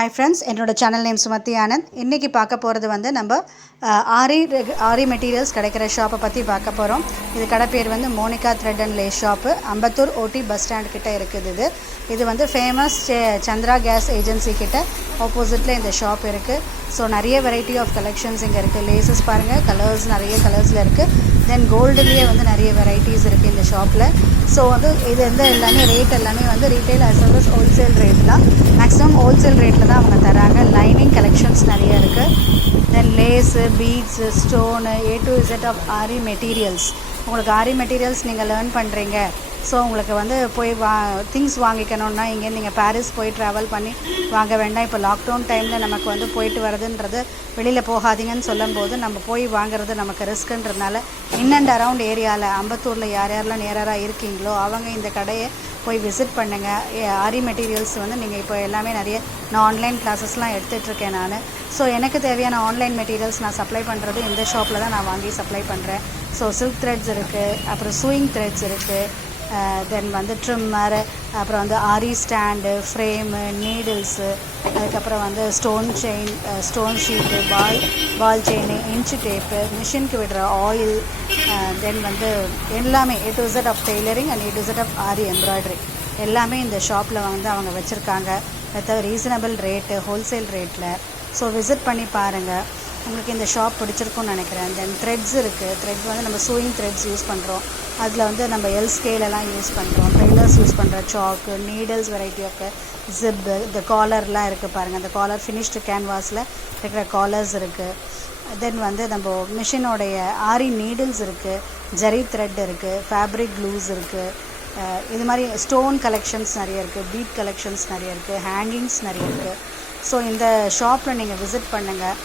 Hi friends, என்னோட channel name Sumathi Anand. இன்றைக்கி பார்க்க போகிறது வந்து நம்ம ஆரி மெட்டீரியல்ஸ் கிடைக்கிற ஷாப்பை பற்றி பார்க்க போகிறோம். இது கடை பேர் வந்து Monica thread and lace shop, Ambattur OT bus stand கிட்டே இருக்குது. இது வந்து ஃபேமஸ் சந்திரா கேஸ் ஏஜென்சி கிட்ட ஆப்போசிட்டில் இந்த ஷாப் இருக்குது. ஸோ நிறைய வெரைட்டி ஆஃப் கலெக்ஷன்ஸ் இங்கே இருக்குது. லேசஸ் பாருங்கள், கலர்ஸ் நிறைய கலர்ஸில் இருக்குது. தென் கோல்டுலேயே வந்து நிறைய வெரைட்டிஸ் இருக்குது இந்த ஷாப்பில். ஸோ வந்து இது வந்து எல்லாமே ரேட் எல்லாமே வந்து retail as well as wholesale rate தான். மேக்ஸிமம் ஹோல்சேல் ரேட்டில் தான் அவங்க தராங்க. லைனிங் கலெக்ஷன்ஸ் நிறைய இருக்குது. Then lace, beads, stone, A to Z of aari materials. உங்களுக்கு ஆரி மெட்டீரியல்ஸ் நீங்கள் லேர்ன் பண்ணுறீங்க, ஸோ உங்களுக்கு வந்து போய் திங்ஸ் வாங்கிக்கணுன்னா இங்கே நீங்கள் பாரிஸ் போய் ட்ராவல் பண்ணி வாங்க வேண்டாம். இப்போ லாக்டவுன் டைமில் நமக்கு வந்து போயிட்டு வரதுன்றது வெளியில் போகாதீங்கன்னு சொல்லும்போது நம்ம போய் வாங்குறது நமக்கு ரிஸ்க்குன்றதுனால இன் அண்ட் அரவுண்ட் ஏரியாவில் அம்பத்தூரில் யாரெல்லாம் நேராக இருக்கீங்களோ அவங்க இந்த கடையை போய் விசிட் பண்ணுங்கள். ஆரி மெட்டீரியல்ஸ் வந்து நீங்கள் இப்போ எல்லாமே நிறைய நான் ஆன்லைன் கிளாஸஸ்லாம் எடுத்துகிட்ருக்கேன் நான். ஸோ எனக்கு தேவையான ஆன்லைன் மெட்டீரியல்ஸ் நான் சப்ளை பண்ணுறது இந்த ஷாப்பில் தான் நான் வாங்கி சப்ளை பண்ணுறேன். ஸோ சில்க் த்ரெட்ஸ் இருக்குது, அப்புறம் சூயிங் த்ரெட்ஸ் இருக்குது, தென் வந்து ட்ரிம்மர், அப்புறம் வந்து ஆரி ஸ்டாண்டு, ஃப்ரேமு, நீடில்ஸு, அதுக்கப்புறம் வந்து stone chain, stone sheet, ball chain, inch tape, மிஷினுக்கு விடுற ஆயில், தென் வந்து எல்லாமே A to Z of tailoring and A to Z of aari embroidery எல்லாமே இந்த ஷாப்பில் வந்து அவங்க வச்சுருக்காங்க. வித் ரீசனபிள் ரேட்டு, ஹோல்சேல் ரேட்டில். ஸோ விசிட் பண்ணி பாருங்கள், உங்களுக்கு இந்த ஷாப் பிடிச்சிருக்குன்னு நினைக்கிறேன். தென் த்ரெட்ஸ் இருக்குது. த்ரெட் வந்து நம்ம சூயிங் த்ரெட்ஸ் யூஸ் பண்ணுறோம். அதில் வந்து நம்ம எல் ஸ்கேலெல்லாம் யூஸ் பண்ணுறோம். ட்ரெய்லர்ஸ் யூஸ் பண்ணுற சாக்கு, நீடல்ஸ், வெரைட்டி ஆஃப் ஜிப்பு, இந்த காலர்லாம் இருக்குது பாருங்கள். அந்த காலர் ஃபினிஷ்டு கேன்வாஸில் இருக்கிற காலர்ஸ் இருக்குது. தென் வந்து நம்ம மிஷினோடைய ஆரி நீடில்ஸ் இருக்குது, ஜரி த்ரெட் இருக்குது, ஃபேப்ரிக் க்ளூஸ் இருக்குது. இது மாதிரி ஸ்டோன் கலெக்ஷன்ஸ் நிறைய இருக்குது, பீட் கலெக்ஷன்ஸ் நிறைய இருக்குது, ஹேங்கிங்ஸ் நிறைய இருக்குது. ஸோ இந்த ஷாப்பில் நீங்கள் விசிட் பண்ணுங்கள்.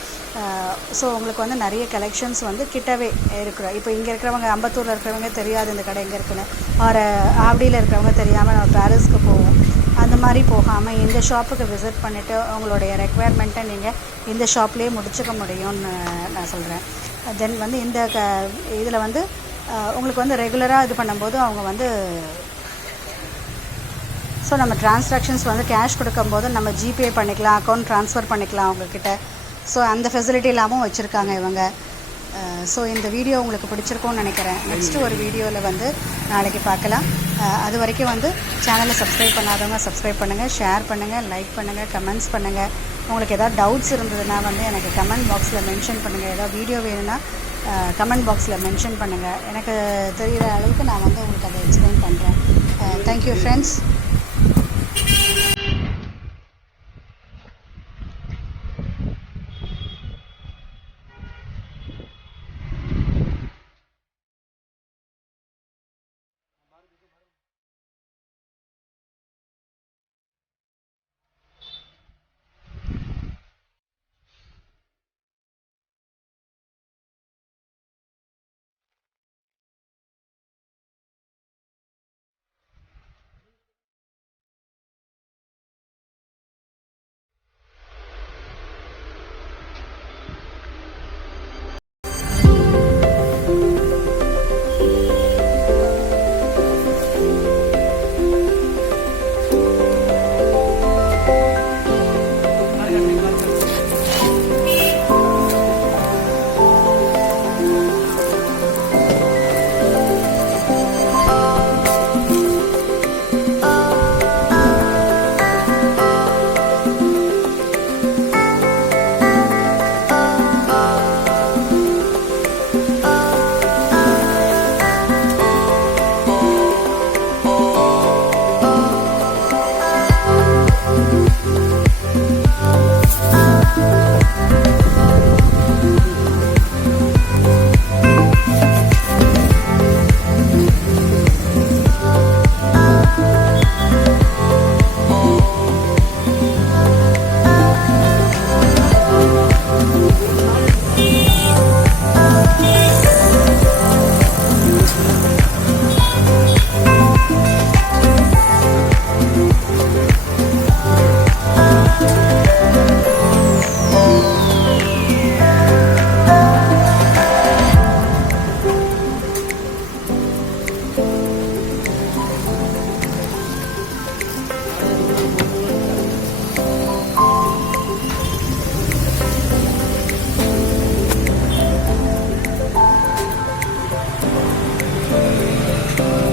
ஸோ உங்களுக்கு வந்து நிறைய கலெக்ஷன்ஸ் வந்து கிட்டவே இருக்கிறோம். இப்போ இங்கே இருக்கிறவங்க, அம்பத்தூரில் இருக்கிறவங்க தெரியாது இந்த கடை எங்கே இருக்குன்னு, ஒரு ஆவடியில் இருக்கிறவங்க தெரியாமல் நம்ம பாரிஸ்க்கு போவோம். அந்த மாதிரி போகாமல் இந்த ஷாப்புக்கு விசிட் பண்ணிவிட்டு உங்களுடைய ரெக்குவயர்மெண்ட்டை நீங்கள் இந்த ஷாப்லேயே முடிச்சுக்க முடியும்னு நான் சொல்கிறேன். தென் வந்து இந்த இதில் வந்து உங்களுக்கு வந்து ரெகுலராக இது பண்ணும்போது அவங்க வந்து ஸோ நம்ம டிரான்சாக்ஷன்ஸ் வந்து கேஷ் கொடுக்கும்போது நம்ம ஜிபே பண்ணிக்கலாம், அக்கௌண்ட் ட்ரான்ஸ்ஃபர் பண்ணிக்கலாம் அவங்கக்கிட்ட. ஸோ அந்த ஃபெசிலிட்டி இல்லாமல் வச்சுருக்காங்க இவங்க. ஸோ இந்த வீடியோ உங்களுக்கு பிடிச்சிருக்கும்னு நினைக்கிறேன். நெக்ஸ்ட்டு ஒரு வீடியோவில் வந்து நாளைக்கு பார்க்கலாம். அது வரைக்கும் வந்து சேனலை சப்ஸ்கிரைப் பண்ணாதவங்க சப்ஸ்கிரைப் பண்ணுங்கள், ஷேர் பண்ணுங்கள், லைக் பண்ணுங்கள், கமெண்ட்ஸ் பண்ணுங்கள். உங்களுக்கு எதாவது டவுட்ஸ் இருந்ததுன்னா வந்து எனக்கு கமெண்ட் பாக்ஸில் மென்ஷன் பண்ணுங்கள். ஏதாவது வீடியோ வேணும்னா கமெண்ட் பாக்ஸில் மென்ஷன் பண்ணுங்கள். எனக்கு தெரிகிற அளவுக்கு நான் வந்து உங்களுக்கு அதை எக்ஸ்பிளைன் பண்ணுறேன். Thank you friends. Bye.